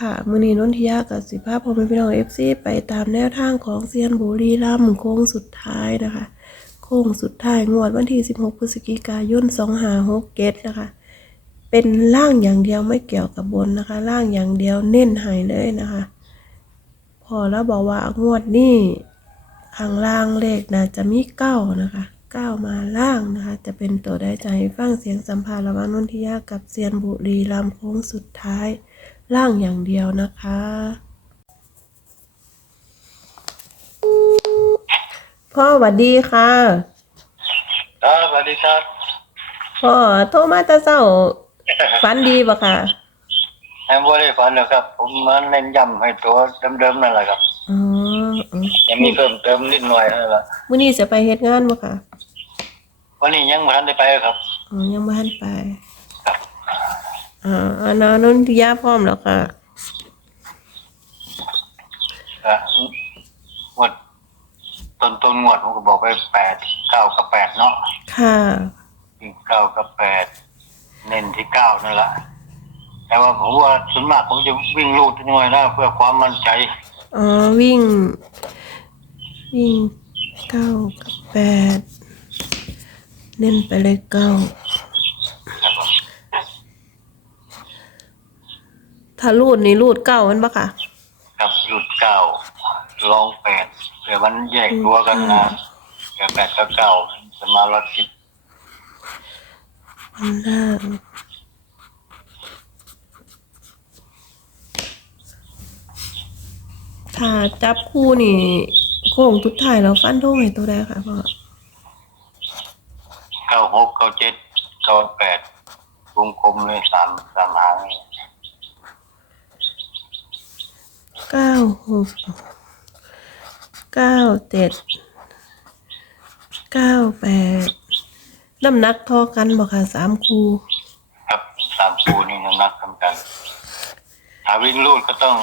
ค่ะมือนีนนทิยากับสิภาพพ่อแม่พี่น้อง FC ไปตามแนวทางของเซียนบุรีรัมโค้งสุดท้ายนะคะ โค้งสุดท้ายงวดวันที่ 16 พฤศจิกายน2567นะคะ เป็นล่างอย่างเดียวไม่เกี่ยวกับบนนะคะ ล่างอย่างเดียวเน้นหายเลยนะคะ พอแล้วบอกว่างวดนี้ข้างล่างเลขนะจะมีเก้านะคะเก้ามาล่างนะคะ จะเป็นตัวได้ใจฟังเสียงสัมภาษณ์ระหว่างนนทิยากับเซียนบุรีรัมโค้งสุดท้าย ล่างอย่างเดียวนะคะ พ่อสวัสดีค่ะ ครับสวัสดีครับพ่อโทรมาแตะเช้าฝันดีปะค่ะแอมบ่ได้ฝันหรอกครับ ผมมาเน้นย้ำให้ตัวเดิมๆนั่นแหละครับ อ๋ออ๋อยังมีเพิ่มเติมนิดหน่อยนั่นแหละมื้อนี้จะไปเฮ็ดงานบ่ค่ะวันนี้ยังไม่ทันได้ไปครับอ๋อยังบ่ทันไป อ่าอันนั้นนนทิยาพร้อมแล้วค่ะก็งวดต้นต้นงวดผมก็บอกไปแปดเก้ากับแปดเนาะค่ะเก้ากับแปดเน้นที่เก้านั่นแหละแต่ว่าผมว่าส่วนมากผมจะวิ่งลูดหน่อยนะเพื่อความมั่นใจอ๋อวิ่ง วิ่งเก้ากับแปดเน้นไปเลยเก้า ครับผม ถ้ารูดนี่รูดเก้ามันปะค่ะ ครับลูดเก้าลองแปดเดี๋ยวมันแยกตัวกันนะเดี๋ยวแปดกับเก้าจะมาละสิบอันล่างถ้าจับคู่นี่โค้งทุดท้ายเราฟันโทงให้ตัวใดค่ะพ่อเก้าหกเก้าเจ็ดเก้าแปดวงกลมเลยสามสามหางนี่ เก้าหกเก้าเจ็ดเก้าแปดน้ำหนักเทอกันบ่ค่ะสามคู่ครับสามคูนี่น้ำหนักทำกัน ถ้าวิ่งลูดก็ต้อง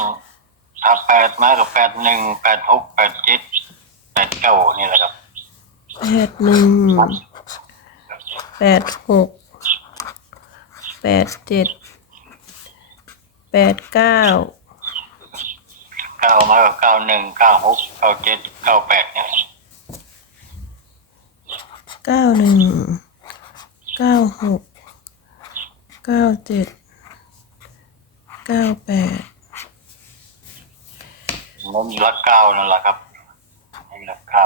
ถ้าแปดมากับแปดหนึ่งแปดหกแปดเจ็ดแปดเก้านี่แหละครับแปดหนึ่งแปดหกแปดเจ็ดแปดเก้า เก้ามากับเก้าหนึ่งเก้าหกเก้าเจ็ดเก้าแปดเนี่ยเก้าหนึ่งเก้าหกเก้าเจ็ดเก้าแปดผมรักเก้านั่นแหละครับนี่รักเก้า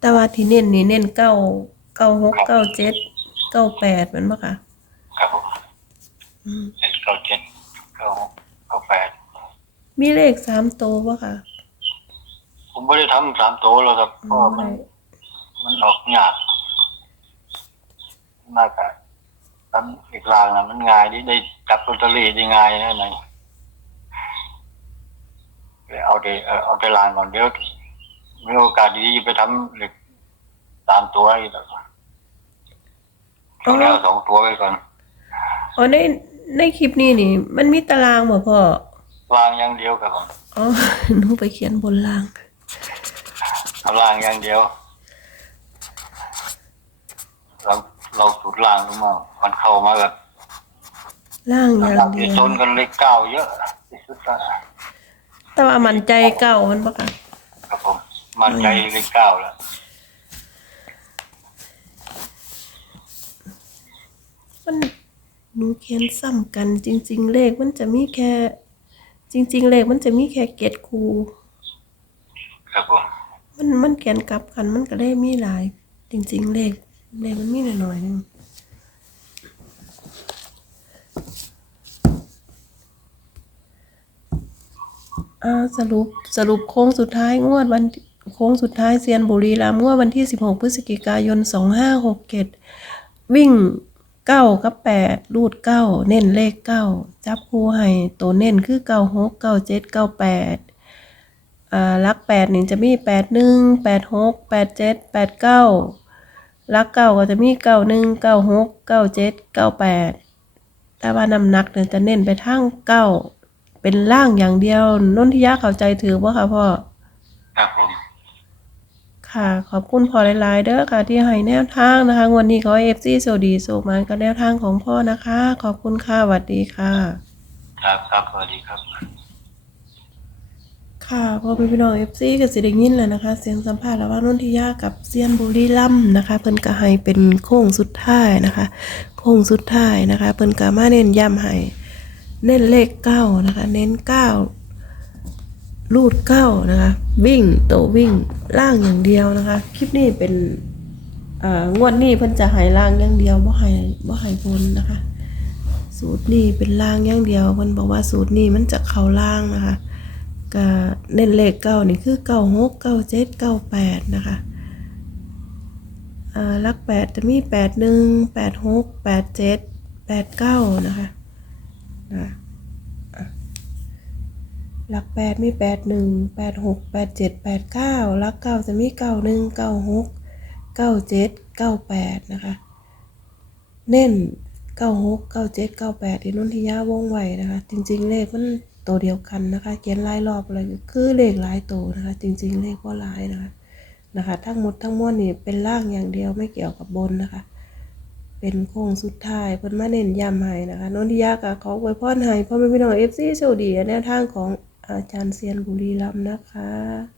แต่ว่าที่เน้นนี่เน้นเก้าเก้าหกเก้าเจ็ดเก้าแปดแมันปะค่ะครับผมอืมเก้าเจ็ดเก้าหกเก้าแปด มีเลขสามตัวปะค่ะผมไม่ได้ทำสามตัวแล้วครับเพราะว่ามัน มันออกยากมากอะทำอีกลางนะมันง่ายที่ได้จับลอตเตอรี่ได้ง่ายนะไหนเลยเอาเดเออเอาแต่ลางก่อนเดี๋ยวมีโอกาสดีๆไปทำเหล็กตามตัวอีกแล้วอ๋อเอาแล้วสองตัวไว้ก่อน อ๋อในในคลิปนี้นี่ มันมีตารางบ่พ่อ ลางอย่างเดียวครับผมอ๋อหนูไปเขียนบนรางเอาลางอย่างเดียว เราเราสุดลางขึ้นมามันเข้ามาแบบล่างอย่างหลักเดีที่ยชวนกันเลขเก้าเยอะที่สุดละแต่ว่ามันใจเก่ามันปะค่ะครับผมมันใจเลขเก้าแล้วมันหนูเขียนซ้ำกันจริง ๆ เลขมันจะมีแค่ จริง ๆ เลขมันจะมีแค่เกตคู ครับผมมันมันเขียนกลับกันมันก็ได้มีหลาย จริง ๆ เลขเลขมันมีหน่อยๆนึงอ่าสรุปสรุปโค้งสุดท้ายงวดวันโค้งสุดท้ายเซียนบุรีรัมย์งวดวันที่ 16 พฤศจิกายน 2567 วิ่ง เก้ากับแปดรูดเก้าเน้นเลขเก้าจับคู่ให้ตัวเน้นคือเก้าหกเก้าเจ็ดเก้าแปดอ่าลักแปดนี่จะมีแปดหนึ่งแปดหกแปดเจ็ดแปดเก้าลักเก้าก็จะมีเก้าหนึ่งเก้าหกเก้าเจ็ดเก้าแปดแต่ว่าน้ำหนักเนี่ยจะเน้นไปทางเก้าเป็นล่างอย่างเดียวนนทิยาเข้าใจถือว่าค่ะพ่อครับผม ค่ะ ขอบคุณพ่อหลายๆเด้อค่ะ ที่ให้แนวทางนะคะงวันนี้ขอเอฟซีโชคดีโชคมันกับแนวทางของพ่อนะคะ ขอบคุณค่ะสวัสดีค่ะ ครับครับสวัสดีครับ ค่ะพอเป็นพี่น้องเอฟซีก็สิได้ยินแล้วนะคะ เสียงสัมภาษณ์ระหว่างนนทิยากับเซียนบุรีรัมย์นะคะ เพิ่นก็ให้เป็นโค้งสุดท้ายนะคะ โค้งสุดท้ายนะคะ เพิ่นก็มาเน้นย้ำให้เน้นเลขเก้านะคะ เน้นเก้า รูดเก้านะคะ วิ่งโตวิ่งล่างอย่างเดียวนะคะ คลิปนี้เป็นงวดนี้เพิ่นจะให้ล่างอย่างเดียวบ่ให้บ่ให้บนนะคะ สูตรนี้เป็นล่างอย่างเดียวเพิ่นบอกว่าสูตรนี้มันจะเข้าล่างนะคะก็เน้นเลขเก้านี่คือเก้าหกเก้าเจ็ดเก้าแปดนะคะลักแปดจะมีแปดหนึ่งแปดหกแปดเจ็ดแปดเก้านะคะนะอะ หลักแปดมีแปดหนึ่งแปดหกแปดเจ็ดแปดเก้าหลักเก้าจะมีเก้าหนึ่งเก้าหกเก้าเจ็ดเก้าแปดนะคะ เน้นเก้าหกเก้าเจ็ดเก้าแปดที่นนทิยาวงไว้นะคะ จริง ๆ เลขมันตัวเดียวกันนะคะ เขียนลายรอบเลยคือเลขหลายตัวนะคะ จริง ๆ เลขว่าหลายนะคะนะคะ ทั้งหมดทั้งมวลนี่เป็นล่างอย่างเดียวไม่เกี่ยวกับบนนะคะเป็นโค้งสุดท้ายเพิ่นมาเน้นย้ำให้นะคะนนทิยาก็ขออวยพรให้พ่อแม่พี่น้องเอฟซีโชคดีแนวทางของ อาจารย์เซียนบุรีรัมย์นะคะ